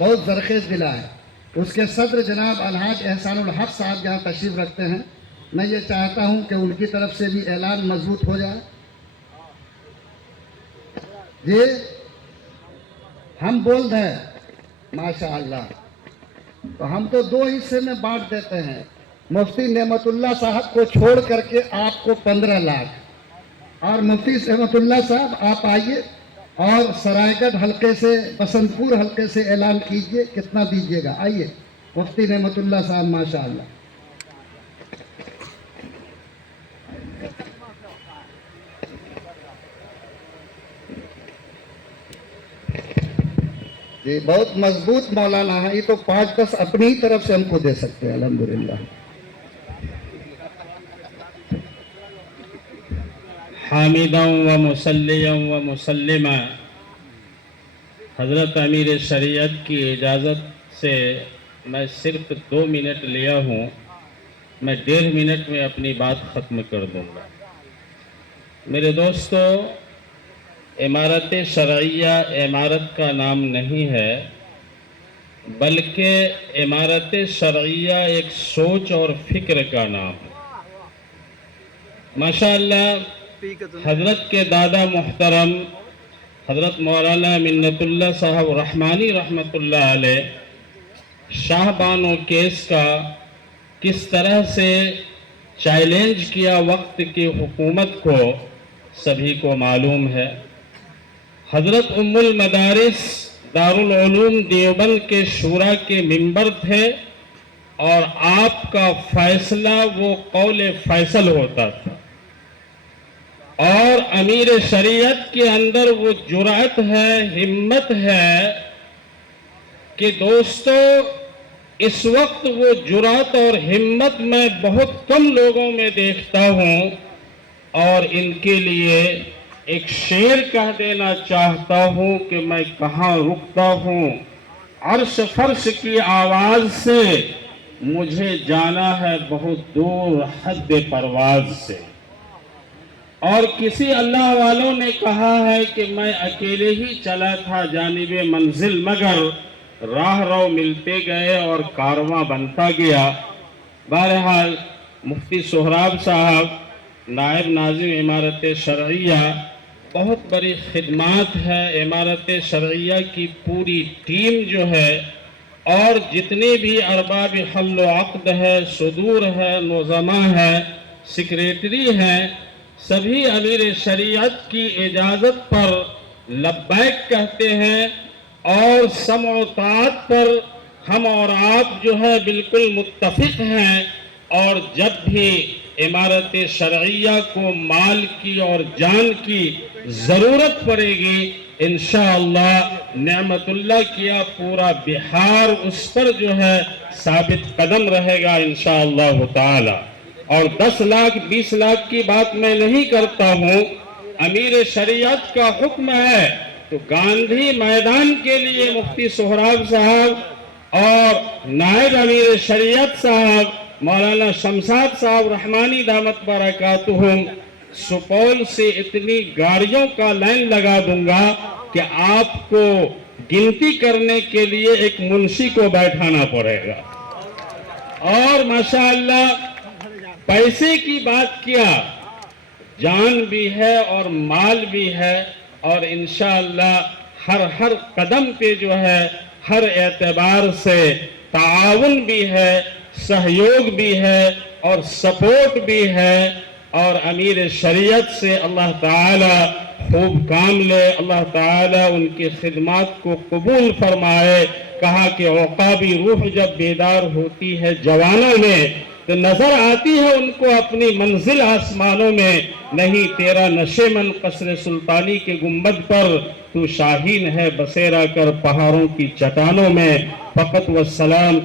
بہت زرخیز ضلع ہے. اس کے صدر جناب الحاج احسان الحق صاحب یہاں تشریف رکھتے ہیں. میں یہ چاہتا ہوں کہ ان کی طرف سے بھی اعلان مضبوط ہو جائے. جی ہم بول رہے ہیں ماشاء اللہ. تو ہم تو 2 حصے میں بانٹ دیتے ہیں. مفتی نعمت اللہ صاحب کو چھوڑ کر کے آپ کو 15 لاکھ. اور مفتی نعمت اللہ صاحب آپ آئیے اور سرائے گڑھ حلقے سے بسنت پور حلقے سے اعلان کیجئے کتنا دیجئے گا. آئیے مفتی نعمت اللہ صاحب ماشاء اللہ. جی بہت مضبوط مولانا ہے. یہ تو 5-10 اپنی ہی طرف سے ہم کو دے سکتے ہیں الحمدللہ. حامداً و مسلیاً و مسلمہ. حضرت امیر شریعت کی اجازت سے میں صرف 2 منٹ لیا ہوں. میں 1.5 منٹ میں اپنی بات ختم کر دوں گا. میرے دوستو، امارت شرعیہ عمارت کا نام نہیں ہے، بلکہ امارت شرعیہ ایک سوچ اور فکر کا نام ہے. ماشاءاللہ حضرت کے دادا محترم حضرت مولانا منت اللہ صاحب رحمانی رحمت اللہ علیہ شاہ بانو کیس کا کس طرح سے چیلنج کیا وقت کی حکومت کو سبھی کو معلوم ہے. حضرت ام المدارس دارالعلوم دیوبند کے شورا کے ممبر تھے اور آپ کا فیصلہ وہ قول فیصل ہوتا تھا. اور امیر شریعت کے اندر وہ جرأت ہے، ہمت ہے کہ دوستو اس وقت وہ جرأت اور ہمت میں بہت کم لوگوں میں دیکھتا ہوں. اور ان کے لیے ایک شعر کہہ دینا چاہتا ہوں کہ میں کہاں رکتا ہوں. عرش فرش کی آواز سے مجھے جانا ہے بہت دور حد پرواز سے. اور کسی اللہ والوں نے کہا ہے کہ میں اکیلے ہی چلا تھا جانب منزل، مگر راہ رو ملتے گئے اور کارواں بنتا گیا. بہرحال مفتی سہراب صاحب نائب ناظم امارت شرعیہ، بہت بڑی خدمات ہے. امارت شرعیہ کی پوری ٹیم جو ہے اور جتنے بھی ارباب حل و عقد ہے، صدور ہے، نظماء ہے، سیکریٹری ہیں، سبھی امیر شریعت کی اجازت پر لبیک کہتے ہیں. اور سمع و طاعت پر ہم اور آپ جو ہے بالکل متفق ہیں. اور جب بھی امارت شرعیہ کو مال کی اور جان کی ضرورت پڑے گی، انشاءاللہ نعمت اللہ کیا پورا بہار اس پر جو ہے ثابت قدم رہے گا انشاءاللہ تعالی. اور 10 لاکھ 20 لاکھ کی بات میں نہیں کرتا ہوں. امیر شریعت کا حکم ہے تو گاندھی میدان کے لیے مفتی سہراب صاحب اور نائب امیر شریعت صاحب مولانا شمشاد صاحب رحمانی دامت برکاتہم سپول سے اتنی گاڑیوں کا لائن لگا دوں گا کہ آپ کو گنتی کرنے کے لیے ایک منشی کو بیٹھانا پڑے گا. اور ماشاءاللہ پیسے کی بات کیا، جان بھی ہے اور مال بھی ہے. اور انشاءاللہ ہر قدم پہ جو ہے ہر اعتبار سے تعاون بھی ہے، سہیوگ بھی ہے اور سپورٹ بھی ہے. اور امیر شریعت سے اللہ تعالی خوب کام لے، اللہ تعالی ان کی خدمات کو قبول فرمائے. کہا کہ عقابی روح جب بیدار ہوتی ہے جوانوں میں تو نظر آتی ہے ان کو اپنی منزل آسمانوں میں. نہیں تیرا نشے من قصر سلطانی کے گنبد پر، تو شاہین ہے بسیرا کر پہاڑوں کی چٹانوں میں. فقط والسلام.